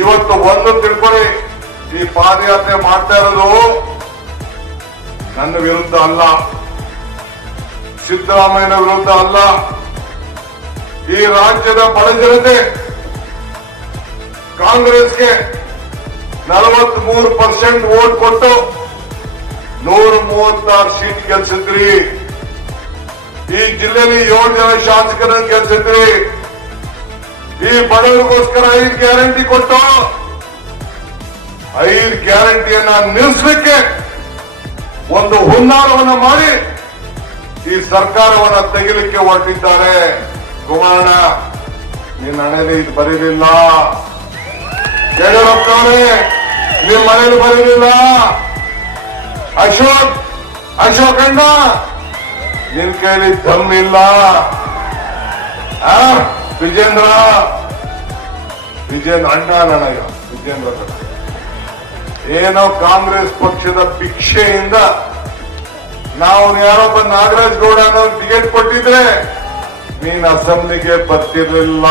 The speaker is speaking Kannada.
ಇವತ್ತು ಒಂದು ತಿಳ್ಕೊಳ್ಳಿ, ಈ ಪಾದಯಾತ್ರೆ ಮಾಡ್ತಾ ಇರೋದು ನನ್ನ ವಿರುದ್ಧ ಅಲ್ಲ, ಸಿದ್ದರಾಮಯ್ಯನ ವಿರುದ್ಧ ಅಲ್ಲ. ಈ ರಾಜ್ಯದ ಬಡ ಜನತೆ ಕಾಂಗ್ರೆಸ್ಗೆ 43% ವೋಟ್ ಕೊಟ್ಟು 136 ಸೀಟ್ ಗೆಲ್ಸಿದ್ರಿ. ಈ ಜಿಲ್ಲೆಯಲ್ಲಿ 7 ಜನ ಶಾಸಕರನ್ನು ಗೆಲ್ಸಿದ್ರಿ. ಈ ಬಡವರಿಗೋಸ್ಕರ 5 ಗ್ಯಾರಂಟಿ ಕೊಟ್ಟು 5 ಗ್ಯಾರಂಟಿಯನ್ನ ನಿಲ್ಲಿಸಲಿಕ್ಕೆ ಒಂದು ಹುನ್ನಾರವನ್ನು ಮಾಡಿ ಈ ಸರ್ಕಾರವನ್ನ ತೆಗಿಲಿಕ್ಕೆ ಹೊರಟಿದ್ದಾರೆ. ಕುಮಾರಣ್ಣ, ನಿನ್ನ ಹಣೆಯಲ್ಲಿ ಇದು ಬರೀಲಿಲ್ಲ. ಯಡಿಯೂರಪ್ಪನವರೇ, ನಿಮ್ಮ ಮನೇಲಿ ಬರೀಲಿಲ್ಲ. ಅಶೋಕಣ್ಣ, ನಿನ್ ಕೈಲಿ ದಮ್ ಇಲ್ಲ. ವಿಜೇಂದ್ರ ಅಣ್ಣ ನನಗ ವಿಜೇಂದ್ರ ಏನೋ ಕಾಂಗ್ರೆಸ್ ಪಕ್ಷದ ಭಿಕ್ಷೆಯಿಂದ ನಾವು ಯಾರೊಬ್ಬ ನಾಗರಾಜ್ ಗೌಡ ಅನ್ನೋ ಟಿಕೆಟ್ ಕೊಟ್ಟಿದ್ರೆ ನೀನ್ ಅಸೆಂಬ್ಲಿಗೆ ಬರ್ತಿರ್ಲಿಲ್ಲ.